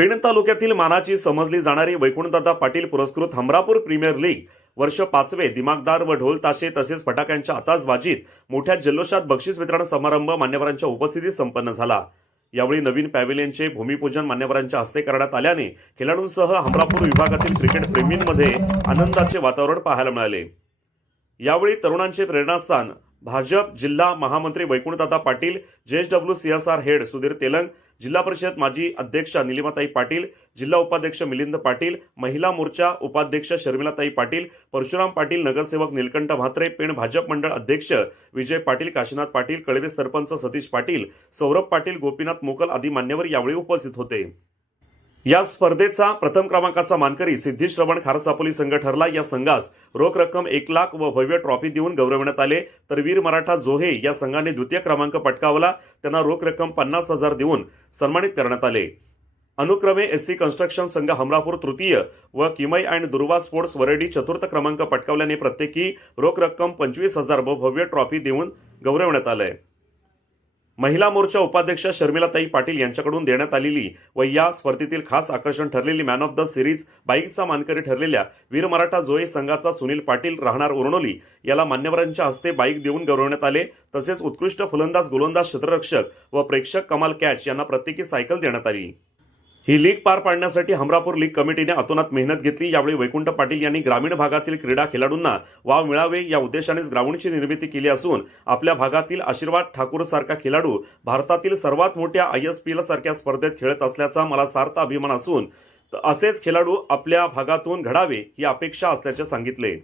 पेण तालुक्यातील मानाची समजली जाणारी वैकुंठदादा पाटील पुरस्कृत हमरापूर प्रीमियर लीग वर्ष पाचवे दिमागदार व ढोल ताशे तसेच फटाक्यांच्या आतासबाजीत मोठ्या जल्लोषात बक्षीस वितरण समारंभ मान्यवरांच्या उपस्थितीत संपन्न झाला. यावेळी नवीन पॅव्हिलियनचे भूमिपूजन मान्यवरांच्या हस्ते करण्यात आल्याने खेळाडूंसह हमरापूर विभागातील क्रिकेट प्रेमींमध्ये आनंदाचे वातावरण पाहायला मिळाले. यावेळी तरुणांचे प्रेरणास्थान भाजप जिल्हा महामंत्री Vaikunthdada Patil JHW C S R head Sudhir Telang जिल्हा परिषद माजी अध्यक्षा निलिमाताई पाटील जिल्हा उपाध्यक्ष मिलिंद पाटील महिला मोर्चा उपाध्यक्ष शर्मिलाताई पाटील परशुराम पाटील नगरसेवक निलकंठ म्हात्रे पेण भाजप मंडळ अध्यक्ष विजय पाटील काशीनाथ पाटील कळवे सरपंच सतीश पाटील सौरभ पाटील गोपीनाथ मोकल आदी मान्यवर यावेळी उपस्थित होते. या स्पर्धेचा प्रथम क्रमांकाचा मानकरी सिद्धी श्रवण खारसापोली संघ ठरला. या संघास रोख रक्कम एक लाख व भव्य ट्रॉफी देऊन गौरवण्यात आले. तर वीर मराठा जोहे या संघाने द्वितीय क्रमांक पटकावला. त्यांना रोख रक्कम पन्नास हजार देऊन सन्मानित करण्यात आले. अनुक्रमे एस सी कन्स्ट्रक्शन संघ हमरापूर तृतीय व किमई अँड दुर्वा स्पोर्ट्स वरडी चतुर्थ क्रमांक पटकावल्याने प्रत्येकी रोख रक्कम पंचवीस हजार व भव्य ट्रॉफी देऊन गौरवण्यात आलंय. महिला मोर्चा उपाध्यक्ष शर्मिलाताई पाटील यांच्याकडून देण्यात आलेली व या स्पर्धेतील खास आकर्षण ठरलेली मॅन ऑफ द सिरीज बाईकचा मानकरी ठरलेल्या वीर मराठा जोये संघाचा सुनील पाटील राहणार उरणोली याला मान्यवरांच्या हस्ते बाईक देऊन गौरवण्यात आले. तसेच उत्कृष्ट फलंदाज गोलंदाज क्षेत्ररक्षक व प्रेक्षक कमाल कॅच यांना प्रत्येकी सायकल देण्यात आली. ही लीग पार पाडण्यासाठी हमरापूर लीग कमिटीने अतोनात मेहनत घेतली. यावेळी वैकुंठ पाटील यांनी ग्रामीण भागातील क्रीडा खेळाडूंना वाव मिळावे या उद्देशानेच ग्राउंडची निर्मिती केली असून आपल्या भागातील आशीर्वाद ठाकूर सारखा खेळाडू भारतातील सर्वात मोठ्या आय एस पी एल सारख्या स्पर्धेत खेळत असल्याचा मला सार्थ अभिमान असून त- असेच खेळाडू आपल्या भागातून घडावे ही अपेक्षा असल्याचे सांगितले.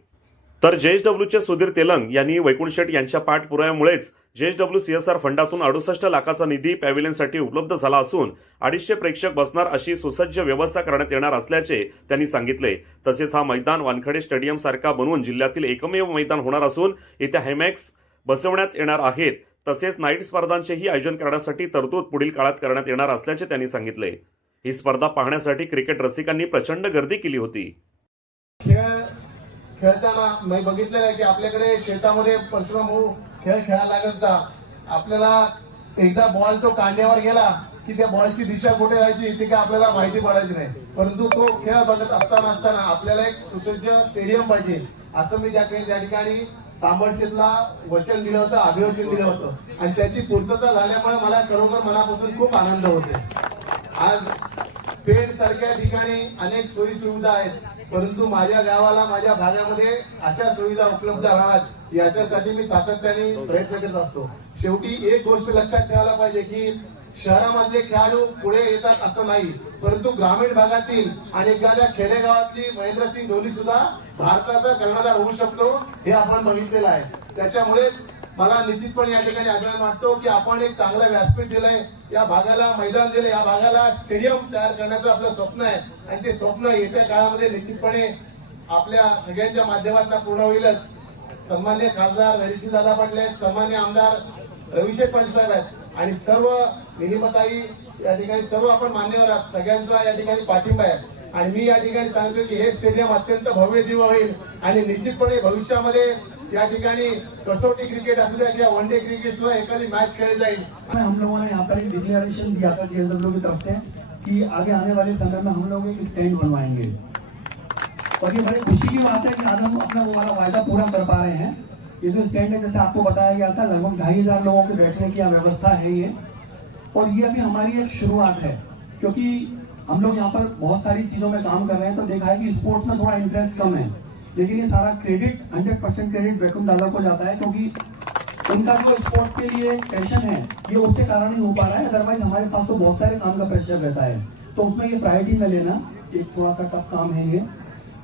तर जेएसडब्ल्यूचे सुधीर तेलंग यांनी वैकुंठ शेठ यांच्या पाठपुराव्यामुळेच जेएसडब्ल्यू सीएसआर फंडातून अडुसष्ट लाखाचा निधी पॅव्हिलियनसाठी उपलब्ध झाला असून अडीचशे प्रेक्षक बसणार अशी सुसज्ज व्यवस्था करण्यात येणार असल्याचे त्यांनी सांगितले. तसेच हा मैदान वानखडे स्टेडियम सारखा बनवून जिल्ह्यातील एकमेव मैदान होणार असून येथे हेमॅक्स बसवण्यात येणार आहेत. तसेच नाईट स्पर्धांचेही आयोजन करण्यासाठी तरतूद पुढील काळात करण्यात येणार असल्याचे त्यांनी सांगितले. ही स्पर्धा पाहण्यासाठी क्रिकेट रसिकांनी प्रचंड गर्दी केली होती. खेळताना मी बघितलेलं आहे की आपल्याकडे शेतामध्ये परिश्रम होऊ खेळ खेळायला लागत होता. आपल्याला एकदा बॉल तो कांड्यावर गेला की त्या बॉलची दिशा कुठे जायची ती काय आपल्याला माहिती पडायची नाही. परंतु तो खेळ बघत असताना असताना आपल्याला एक सुसज्ज स्टेडियम पाहिजे. असं मी त्या त्या ठिकाणी तांबडशेतला वचन दिलं होतं अभिवचन दिलं होतं. आणि त्याची पूर्तता झाल्यामुळे मला खरोखर मनापासून खूप आनंद होते आज पेड सारख्या ठिकाणी अनेक सोयी सुविधा आहेत. परंतु माझ्या गावाला माझ्या भागामध्ये अशा सुविधा उपलब्ध राहाव्यात याच्यासाठी मी सातत्याने प्रयत्न करत असतो. शेवटी एक गोष्ट लक्षात ठेवायला पाहिजे की शहरामधले खेळाडू पुढे येतात असं नाही. परंतु ग्रामीण भागातील आणि एखाद्या खेडेगावातली महेंद्रसिंग धोनी सुद्धा भारताचा कर्णधार होऊ शकतो हे आपण बघितलेलं आहे. त्याच्यामुळे मला निश्चितपणे या ठिकाणी अभिमान वाटतो की आपण एक चांगलं व्यासपीठ दिलंय. या भागाला मैदान दिले या भागाला स्टेडियम तयार करण्याचं आपलं स्वप्न आहे. आणि ते स्वप्न येत्या काळामध्ये निश्चितपणे आपल्या सगळ्यांच्या माध्यमातून पूर्ण होईलच. सन्मान्य खासदार हरिशी दादा पाटील आहेत. सन्मान्य आमदार रविशेख पाटील साहेब आहेत. आणि सर्व निलिमताई या ठिकाणी सर्व आपण मान्यवर आहात. सगळ्यांचा या ठिकाणी पाठिंबा आहे. आणि मी या ठिकाणी सांगतो की हे स्टेडियम अत्यंत भव्य दिव्य होईल. आणि निश्चितपणे भविष्यामध्ये हम लोगों ने यहाँ पर एक डिक्लेरेशन दिया था की तरफ़ से कि आगे आने वाले समय में हम लोग एक स्टैंड बनवाएँगे। और ये बड़ी खुशी की बात है कि आज हम अपना वायदा पूरा कर पा रहे हैं। ये जो स्टैंड है, जैसे आपको बताया गया था, लगभग ढाई हज़ार लोगों के बैठने की व्यवस्था है ये। और ये अभी हमारी एक शुरुआत है, क्योंकि हम लोग यहाँ पर बहुत सारी चीज़ों में काम कर रहे हैं तो देखा है कि स्पोर्ट्स में थोड़ा इंटरेस्ट कम है। लेकिन ये सारा credit hundred percent credit Vaikunth dada को जाता है क्योंकि उनका जो स्पोर्ट्स के लिए पैशन है, ये उसके कारण ही हो पा रहा है। अदरवाइज़ हमारे पास तो बहुत सारे काम का प्रेशर रहता है। तो उसमें ये प्रायोरिटी में लेना एक थोड़ा सा टफ काम है ये।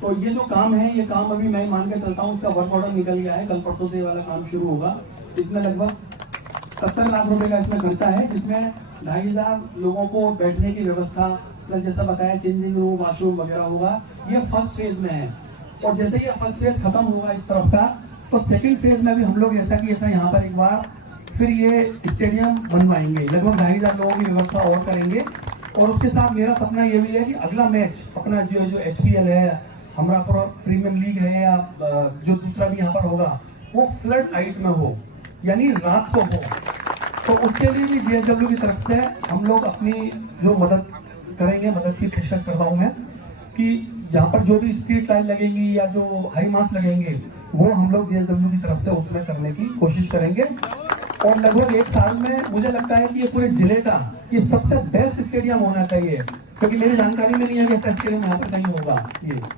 तो ये जो काम है, ये काम अभी मैं मान के चलता हूँ, इसका वर्क ऑर्डर निकल गया है। कल परसों से वाला काम शुरू होगा। इसमें लगभग सत्तर लाख रुपए का इसमें खर्चा है, जिसमें ढाई हज़ार लोगों को बैठने की व्यवस्था प्लस जैसा बताया चेंजिंग रूम वॉशरूम वगैरह होगा। ये फ़र्स्ट फ़ेज़ में है। और जैसे ये फ़र्स्ट फ़ेज़ खत्म हुआ इस तरफ़ का तो सेकंड फ़ेज़ में भी हम लोग ऐसा कि ऐसा यहाँ पर एक बार फिर ये स्टेडियम बनवाएँगे। लगभग ढाई हज़ार लोगों की व्यवस्था और करेंगे। और उसके साथ मेरा सपना ये भी है कि अगला मैच अपना जो जो एचपीएल है, हमारा प्रीमियम लीग है या जो दूसरा भी यहाँ पर होगा, वो फ्लड नाइट में हो, यानी रात को हो। तो उसके लिए भी जेएसडब्ल्यू की तरफ़ से हम लोग अपनी जो मदद करेंगे, मदद की पेशकश करता हूँ मैं, कि यहाँ पर जो भी स्ट्रीट लाइट लगेंगी या जो हाई मार्क्स लगेंगे, वो हम लोग जेएसडब्ल्यू की तरफ़ से उसमें करने की कोशिश करेंगे। और लगभग एक साल में मुझे लगता है कि ये पूरे ज़िले का ये सबसे बेस्ट स्टेडियम होना चाहिए, क्योंकि मेरी जानकारी में नहीं है कि ऐसा स्टेडियम यहाँ पर कहीं होगा। ये